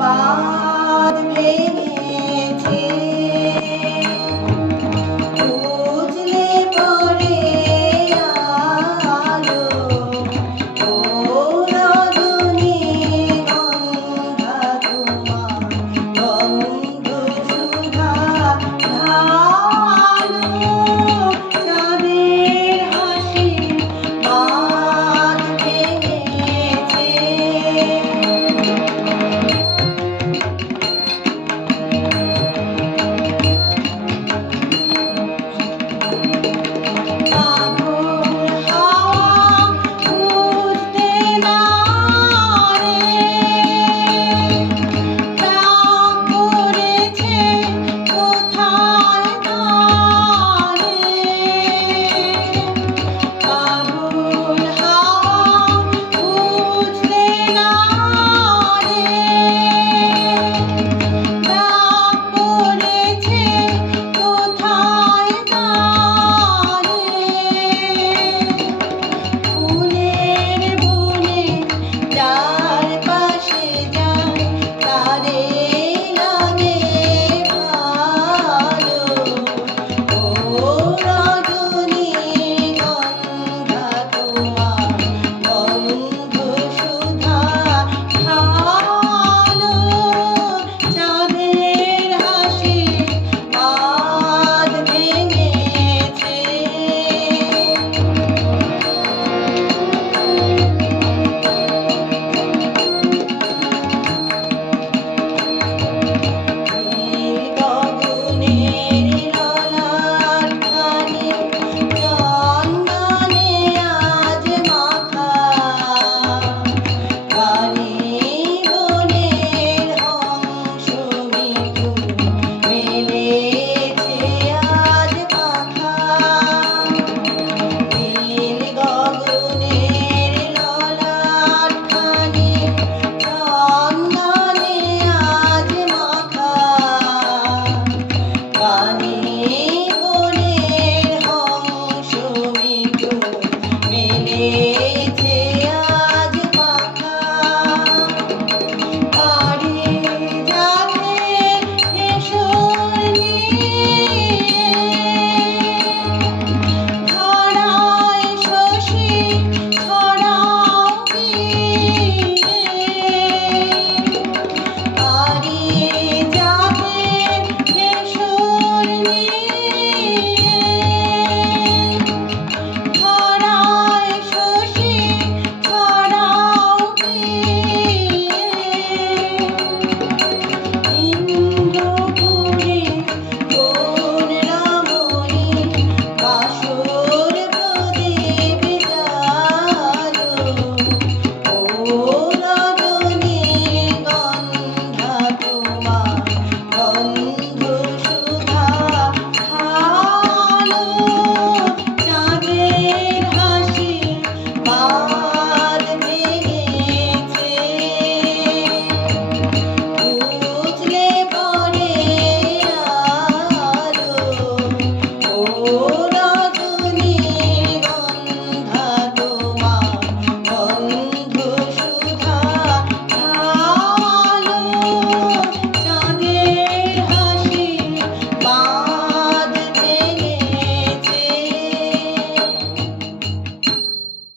বাঁধবে